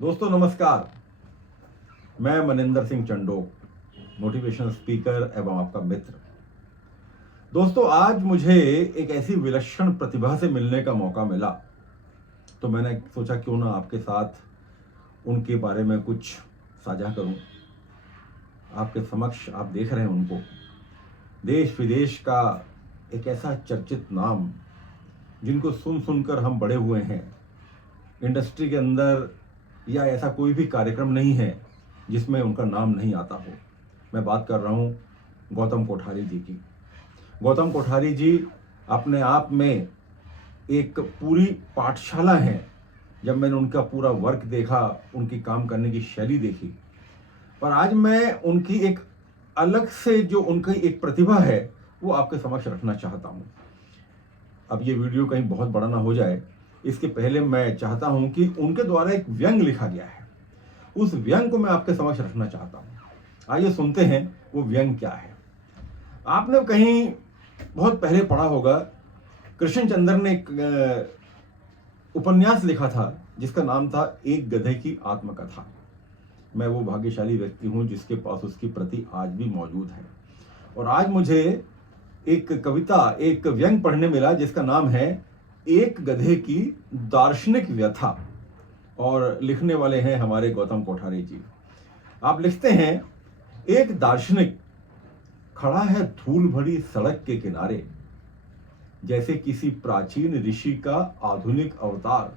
दोस्तों नमस्कार। मैं मनिंदर सिंह चंडोक, मोटिवेशनल स्पीकर एवं आपका मित्र। दोस्तों आज मुझे एक ऐसी विलक्षण प्रतिभा से मिलने का मौका मिला, तो मैंने सोचा क्यों ना आपके साथ उनके बारे में कुछ साझा करूं। आपके समक्ष आप देख रहे हैं उनको, देश विदेश का एक ऐसा चर्चित नाम जिनको सुन सुनकर हम बड़े हुए हैं। इंडस्ट्री के अंदर या ऐसा कोई भी कार्यक्रम नहीं है जिसमें उनका नाम नहीं आता हो। मैं बात कर रहा हूँ गौतम कोठारी जी की। गौतम कोठारी जी अपने आप में एक पूरी पाठशाला है। जब मैंने उनका पूरा वर्क देखा, उनकी काम करने की शैली देखी, पर आज मैं उनकी एक अलग से जो उनकी एक प्रतिभा है वो आपके समक्ष रखना चाहता हूँ। अब ये वीडियो कहीं बहुत बड़ा ना हो जाए, इसके पहले मैं चाहता हूं कि उनके द्वारा एक व्यंग लिखा गया है, उस व्यंग को मैं आपके समक्ष रखना चाहता हूं। आइए सुनते हैं वो व्यंग क्या है। आपने कहीं बहुत पहले पढ़ा होगा, कृष्णचंद्र ने एक उपन्यास लिखा था जिसका नाम था एक गधे की आत्मकथा। मैं वो भाग्यशाली व्यक्ति हूं जिसके पास उसकी प्रति आज भी मौजूद है। और आज मुझे एक कविता, एक व्यंग पढ़ने मिला जिसका नाम है एक गधे की दार्शनिक व्यथा, और लिखने वाले हैं हमारे गौतम कोठारी जी। आप लिखते हैं, एक दार्शनिक खड़ा है धूल भरी सड़क के किनारे, जैसे किसी प्राचीन ऋषि का आधुनिक अवतार।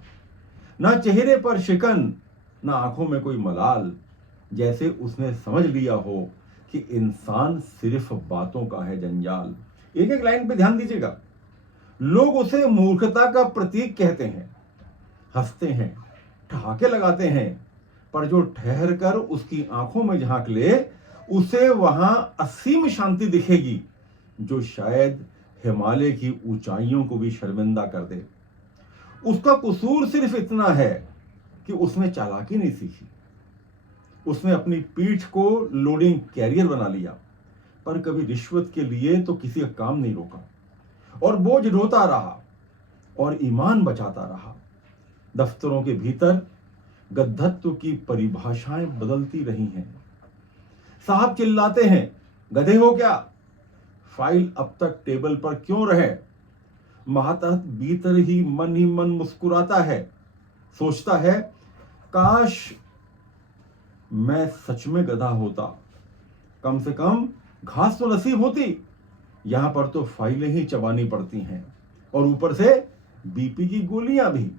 ना चेहरे पर शिकन, ना आंखों में कोई मलाल, जैसे उसने समझ लिया हो कि इंसान सिर्फ बातों का है जंजाल। एक एक लाइन पे ध्यान दीजिएगा। लोग उसे मूर्खता का प्रतीक कहते हैं, हंसते हैं, ठहाके लगाते हैं, पर जो ठहर कर उसकी आंखों में झांक ले उसे वहां असीम शांति दिखेगी, जो शायद हिमालय की ऊंचाइयों को भी शर्मिंदा कर दे। उसका कसूर सिर्फ इतना है कि उसने चालाकी नहीं सीखी। उसने अपनी पीठ को लोडिंग कैरियर बना लिया, पर कभी रिश्वत के लिए तो किसी का काम नहीं रोका, और बोझ ढोता रहा और ईमान बचाता रहा। दफ्तरों के भीतर गद्धत्व की परिभाषाएं बदलती रही हैं। साहब चिल्लाते हैं, गधे हो क्या? फाइल अब तक टेबल पर क्यों रहे? मातहत भीतर ही मन मुस्कुराता है, सोचता है काश मैं सच में गधा होता, कम से कम घास तो नसीब होती। यहां पर तो फाइलें ही चबानी पड़ती हैं, और ऊपर से बीपी की गोलियां भी।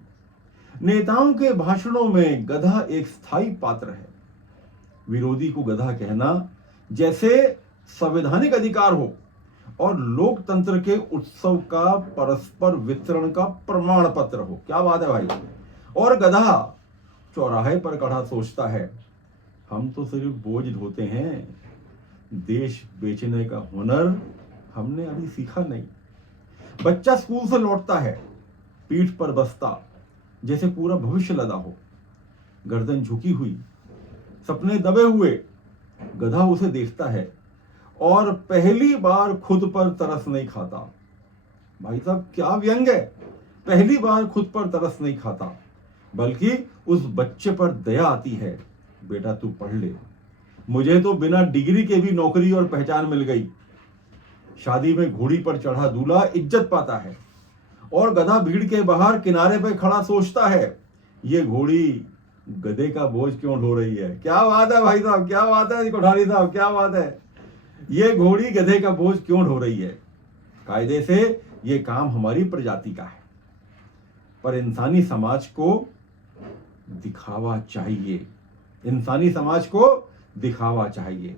नेताओं के भाषणों में गधा एक स्थायी पात्र है। विरोधी को गधा कहना जैसे संवैधानिक अधिकार हो और लोकतंत्र के उत्सव का परस्पर वितरण का प्रमाण पत्र हो। क्या बात है भाई। और गधा चौराहे पर खड़ा सोचता है, हम तो सिर्फ बोझ ढोते हैं, देश बेचने का हुनर हमने अभी सीखा नहीं। बच्चा स्कूल से लौटता है, पीठ पर बस्ता, जैसे पूरा भविष्य लदा हो, गर्दन झुकी हुई, सपने दबे हुए। गधा उसे देखता है और पहली बार खुद पर तरस नहीं खाता। भाई साहब क्या व्यंग है। पहली बार खुद पर तरस नहीं खाता, बल्कि उस बच्चे पर दया आती है। बेटा तू पढ़ ले, मुझे तो बिना डिग्री के भी नौकरी और पहचान मिल गई। शादी में घोड़ी पर चढ़ा दूल्हा इज्जत पाता है, और गधा भीड़ के बाहर किनारे पे खड़ा सोचता है, ये घोड़ी गधे का बोझ क्यों ढो रही है। क्या बात है भाई साहब, क्या बात है कोठारी साहब, क्या बात है। ये घोड़ी गधे का बोझ क्यों ढो रही है। कायदे से ये काम हमारी प्रजाति का है, पर इंसानी समाज को दिखावा चाहिए। इंसानी समाज को दिखावा चाहिए।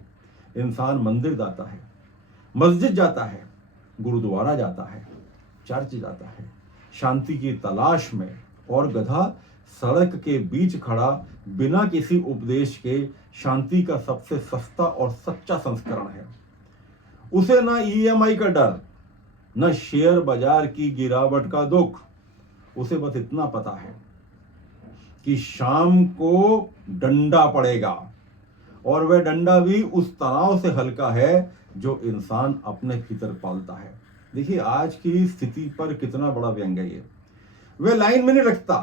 इंसान मंदिर जाता है, मस्जिद जाता है, गुरुद्वारा जाता है, चर्च जाता है शांति की तलाश में, और गधा सड़क के बीच खड़ा बिना किसी उपदेश के शांति का सबसे सस्ता और सच्चा संस्करण है। उसे ना ईएमआई का डर, न शेयर बाजार की गिरावट का दुख। उसे बस इतना पता है कि शाम को डंडा पड़ेगा, और वह डंडा भी उस तनाव से हल्का है जो इंसान अपने भीतर पालता है। देखिए आज की स्थिति पर कितना बड़ा व्यंग है ये। वह लाइन में नहीं रखता,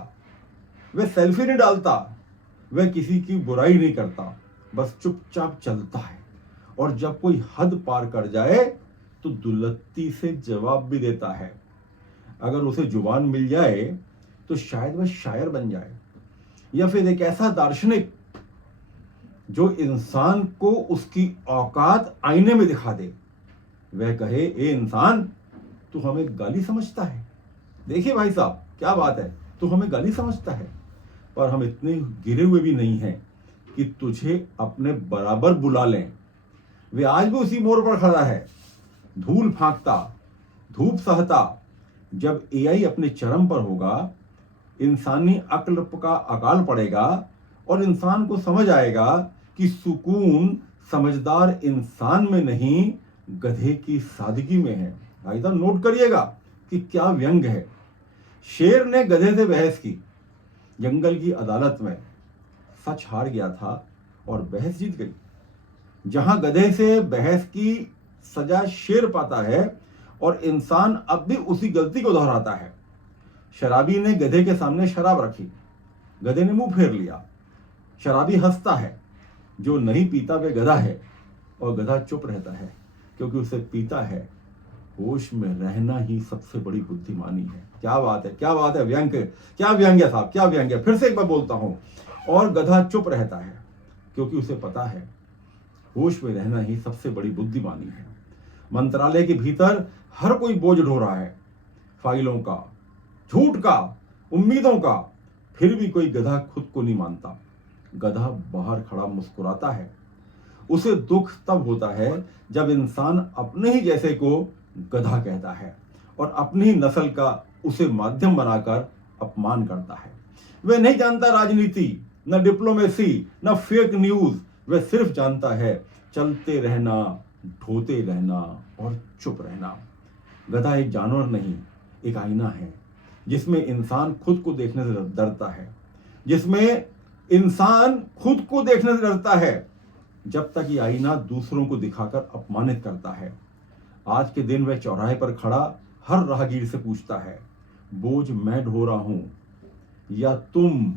वह सेल्फी नहीं डालता, वह किसी की बुराई नहीं करता, बस चुपचाप चलता है, और जब कोई हद पार कर जाए तो दुलत्ती से जवाब भी देता है। अगर उसे जुबान मिल जाए तो शायद वह शायर बन जाए, या फिर एक ऐसा दार्शनिक जो इंसान को उसकी औकात आईने में दिखा दे। वह कहे, ए इंसान, तू हमें गाली समझता है। देखिए भाई साहब, क्या बात है, तू हमें गाली समझता है, पर हम इतने गिरे हुए भी नहीं हैं कि तुझे अपने बराबर बुला लें। वे आज भी उसी मोड़ पर खड़ा है, धूल फांकता, धूप सहता। जब एआई अपने चरम पर होगा, इंसानी अक्ल का अकाल पड़ेगा और इंसान को समझ आएगा कि सुकून समझदार इंसान में नहीं, गधे की सादगी में है। भाई साहब नोट करिएगा कि क्या व्यंग है। शेर ने गधे से बहस की जंगल की अदालत में, सच हार गया था और बहस जीत गई। जहां गधे से बहस की सजा शेर पाता है और इंसान अब भी उसी गलती को दोहराता है। शराबी ने गधे के सामने शराब रखी, गधे ने मुंह फेर लिया। शराबी हंसता है, जो नहीं पीता वह गधा है, और गधा चुप रहता है क्योंकि उसे पीता है। होश में रहना ही सबसे बड़ी बुद्धिमानी है। क्या बात है, क्या बात है, व्यंग, क्या व्यंग है साहब, क्या व्यंग है। फिर से एक बार बोलता हूं, और गधा चुप रहता है क्योंकि उसे पता है होश में रहना ही सबसे बड़ी बुद्धिमानी है। मंत्रालय के भीतर हर कोई बोझ ढो रहा है, फाइलों का, झूठ का, उम्मीदों का, फिर भी कोई गधा खुद को नहीं मानता। गधा बाहर खड़ा मुस्कुराता है। उसे दुख तब होता है जब इंसान अपने ही जैसे को गधा कहता है और अपनी ही नस्ल का उसे माध्यम बनाकर अपमान करता है। वह नहीं जानता राजनीति, न डिप्लोमेसी, न फेक न्यूज। वह सिर्फ जानता है चलते रहना, ढोते रहना और चुप रहना। गधा एक जानवर नहीं, एक आईना है जिसमें इंसान खुद को देखने से डरता है, जिसमें इंसान खुद को देखने से डरता है जब तक ये आईना दूसरों को दिखाकर अपमानित करता है। आज के दिन वह चौराहे पर खड़ा हर राहगीर से पूछता है, बोझ मैं ढो रहा हूं या तुम?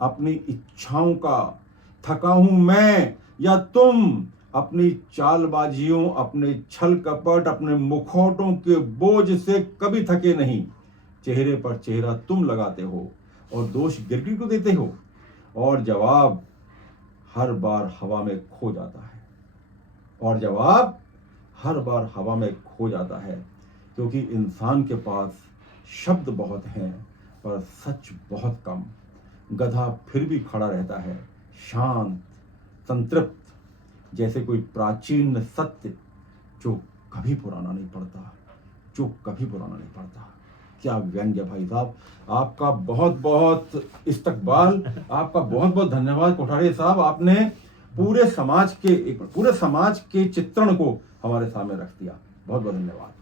अपनी इच्छाओं का थका हूं मैं या तुम? अपनी चालबाजियों, अपने छल कपट, अपने मुखौटों के बोझ से कभी थके नहीं। चेहरे पर चेहरा तुम लगाते हो और दोष गिरगिट को देते हो, और जवाब हर बार हवा में खो जाता है। और जवाब हर बार हवा में खो जाता है, क्योंकि इंसान के पास शब्द बहुत हैं पर सच बहुत कम। गधा फिर भी खड़ा रहता है, शांत, संतृप्त, जैसे कोई प्राचीन सत्य जो कभी पुराना नहीं पड़ता, जो कभी पुराना नहीं पड़ता। क्या व्यंग्य भाई साहब, आपका बहुत बहुत इस्तकबाल, आपका बहुत बहुत धन्यवाद कोठारी साहब। आपने पूरे समाज के चित्रण को हमारे सामने रख दिया। बहुत बहुत धन्यवाद।